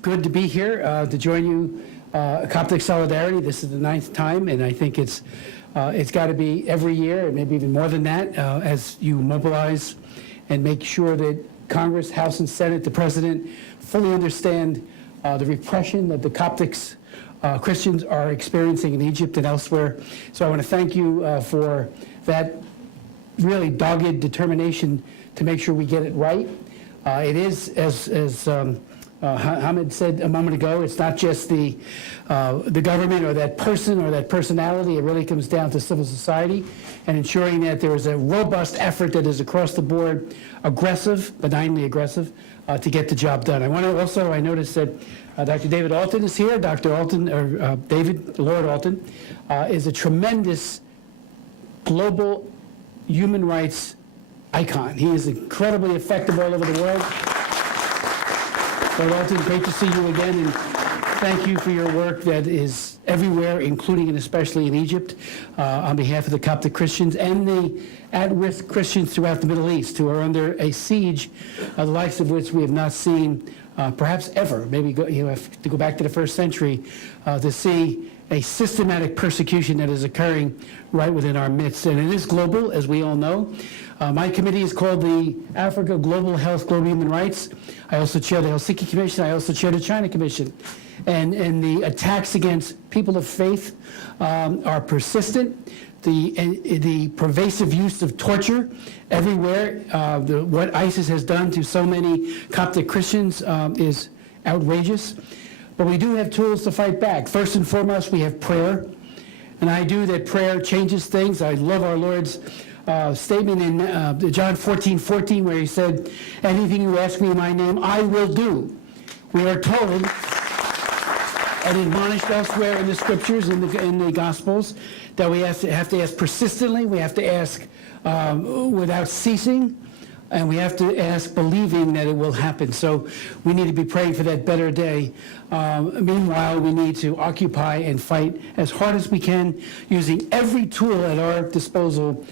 Good to be here to join you, Coptic Solidarity. This is the 9th time, and I think it's got to be every year, and maybe even more than that, as you mobilize and make sure that Congress, House, and Senate, the President, fully understand the repression that the Coptics Christians are experiencing in Egypt and elsewhere. So I want to thank you for that really dogged determination to make sure we get it right. It is, as Hamid said a moment ago, it's not just the government or that person or that personality. It really comes down to civil society and ensuring that there is a robust effort that is across the board, aggressive, benignly aggressive, to get the job done. I want to also, I noticed that Dr. David Alton is here. Dr. Alton, or David Lord Alton, is a tremendous global human rights icon. He is incredibly effective all over the world. Lord Alton, great to see you again, and thank you for your work that is everywhere, including and especially in Egypt, on behalf of the Coptic Christians and the at-risk Christians throughout the Middle East who are under a siege, the likes of which we have not seen perhaps ever. Maybe you have to go back to the first century to see a systematic persecution that is occurring right within our midst. And it is global, as we all know. My committee is called the Africa Global Health, Global Human Rights. I also chair the Helsinki Commission. I also chair the China Commission. And the attacks against people of faith are persistent. The pervasive use of torture everywhere, what ISIS has done to so many Coptic Christians is outrageous. But we do have tools to fight back. First and foremost, we have prayer. And I do that prayer changes things. I love our Lord's statement in John 14:14, where he said, anything you ask me in my name, I will do. We are told and admonished elsewhere in the scriptures, in the Gospels, that we have to ask persistently, we have to ask without ceasing, and we have to ask believing that it will happen. So we need to be praying for that better day. Meanwhile, we need to occupy and fight as hard as we can, using every tool at our disposal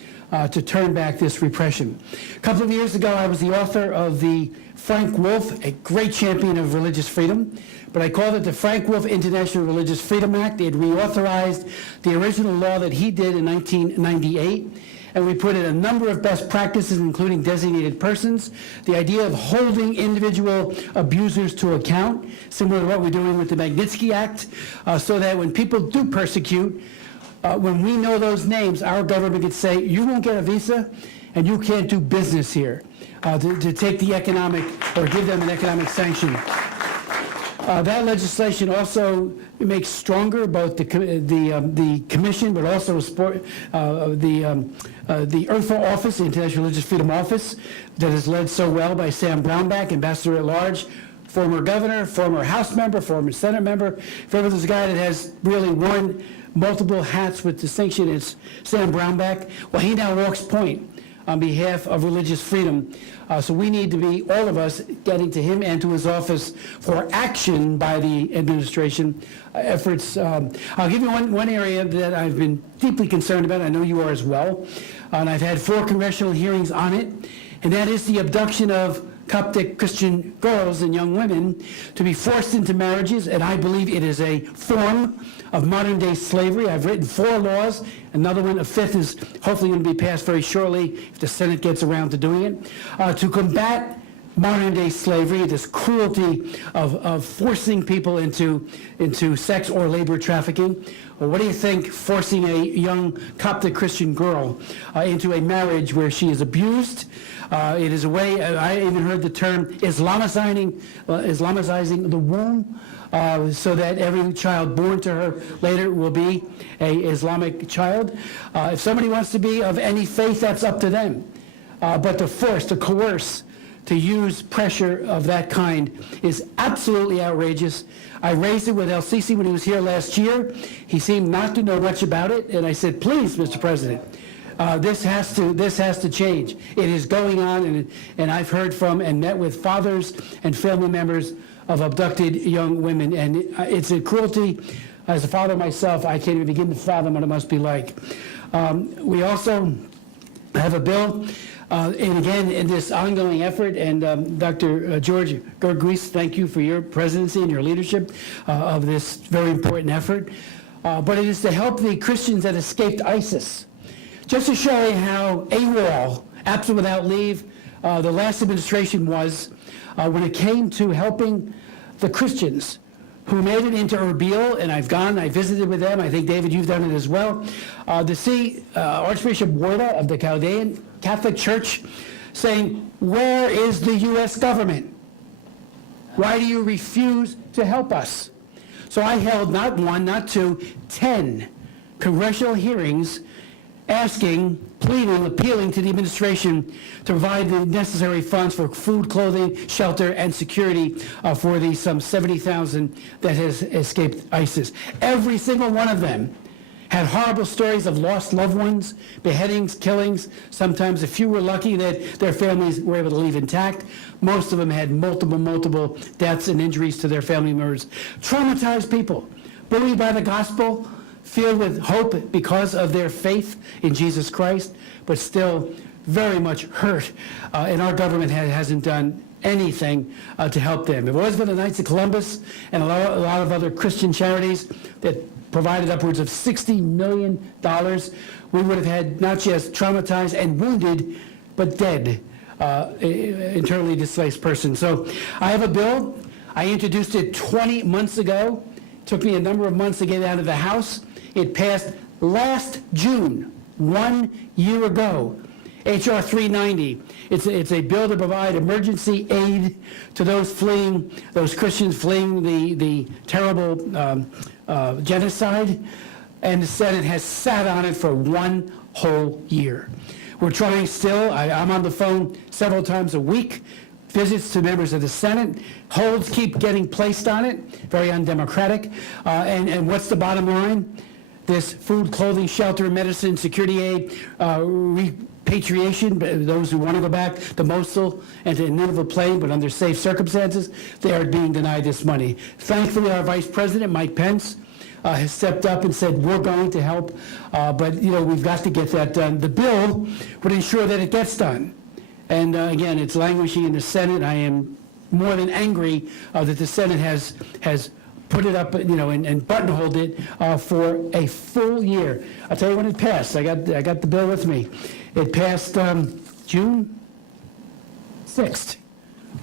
to turn back this repression. A couple of years ago, I was the author of the Frank Wolf, a great champion of religious freedom, but I called it the Frank Wolf International Religious Freedom Act. It reauthorized the original law that he did in 1998. And we put in a number of best practices, including designated persons, the idea of holding individual abusers to account, similar to what we're doing with the Magnitsky Act, so that when people do persecute, when we know those names, our government could say, you won't get a visa and you can't do business here, to take the economic, or give them an economic sanction. That legislation also makes stronger both the commission, but also the IRFA office, the International Religious Freedom Office, that is led so well by Sam Brownback, ambassador at large, former governor, former House member, former Senate member. If ever there's a guy that has really worn multiple hats with distinction, it's Sam Brownback. Well, he now walks point on behalf of religious freedom. So we need to be, all of us, getting to him and to his office for action by the administration efforts. I'll give you one area that I've been deeply concerned about. I know you are as well. And I've had 4 congressional hearings on it. And that is the abduction of Coptic Christian girls and young women to be forced into marriages, and I believe it is a form of modern-day slavery. I've written 4 laws. Another one, a 5th, is hopefully going to be passed very shortly if the Senate gets around to doing it, to combat modern-day slavery, this cruelty of forcing people into sex or labor trafficking. Well, what do you think forcing a young Coptic Christian girl into a marriage where she is abused? It is a way, I even heard the term Islamicizing the womb, so that every child born to her later will be an Islamic child. If somebody wants to be of any faith, that's up to them. But to force, to coerce, to use pressure of that kind is absolutely outrageous. I raised it with El Sisi when he was here last year. He seemed not to know much about it, and I said, please, Mr. President, this has to change. It is going on, and I've heard from and met with fathers and family members of abducted young women, and it's a cruelty. As a father myself, I can't even begin to fathom what it must be like. We also have a bill And again, in this ongoing effort, and Dr. George Gerguis, thank you for your presidency and your leadership of this very important effort. But it is to help the Christians that escaped ISIS. Just to show you how AWOL, absent without leave, the last administration was when it came to helping the Christians who made it into Erbil, and I visited with them. I think, David, you've done it as well, to see Archbishop Warda of the Chaldean Catholic Church saying, where is the U.S. government? Why do you refuse to help us? So I held not one, not two, 10 congressional hearings asking, pleading, appealing to the administration to provide the necessary funds for food, clothing, shelter, and security for the some 70,000 that has escaped ISIS. Every single one of them had horrible stories of lost loved ones, beheadings, killings. Sometimes, if few were lucky, that their families were able to leave intact. Most of them had multiple deaths and injuries to their family members. Traumatized people, bullied by the gospel, filled with hope because of their faith in Jesus Christ, but still very much hurt. And our government hasn't done anything to help them. If it wasn't for the Knights of Columbus and a lot of other Christian charities that provided upwards of $60 million, we would have had not just traumatized and wounded, but dead internally displaced persons. So I have a bill. I introduced it 20 months ago. It took me a number of months to get it out of the House. It passed last June, 1 year ago. H.R. 390. It's a bill to provide emergency aid to those Christians fleeing the terrible genocide. And the Senate has sat on it for 1 whole year. We're trying still. I'm on the phone several times a week. Visits to members of the Senate. Holds keep getting placed on it. Very undemocratic. And what's the bottom line? This food, clothing, shelter, medicine, security aid, repatriation, those who want to go back to Mosul and to Nineveh Plain, but under safe circumstances, they are being denied this money. Thankfully, our Vice President, Mike Pence, has stepped up and said, we're going to help, but we've got to get that done. The bill would ensure that it gets done. And again, it's languishing in the Senate. I am more than angry that the Senate has put it up, and buttonholed it for a full year. I'll tell you when it passed. I got the bill with me. It passed June 6th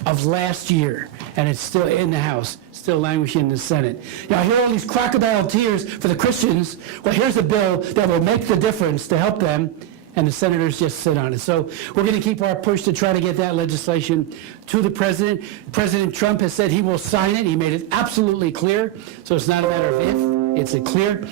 of last year, and it's still in the House, still languishing in the Senate. Now, I hear all these crocodile tears for the Christians. Well, here's a bill that will make the difference to help them, and the senators just sit on it. So we're going to keep our push to try to get that legislation to the president. President Trump has said he will sign it. He made it absolutely clear. So it's not a matter of if, it's a clear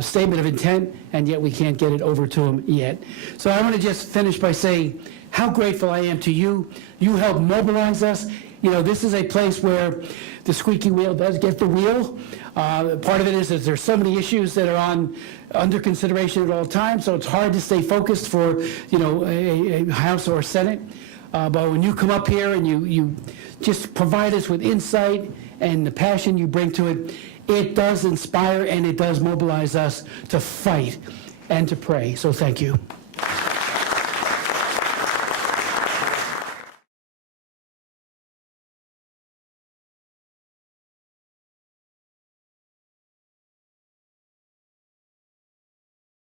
statement of intent, and yet we can't get it over to him yet. So I want to just finish by saying how grateful I am to you. You helped mobilize us. This is a place where the squeaky wheel does get the wheel. Part of it is that there's so many issues that are under consideration at all times, so it's hard to stay focused for a House or Senate. But when you come up here and you just provide us with insight and the passion you bring to it, it does inspire and it does mobilize us to fight and to pray. So thank you.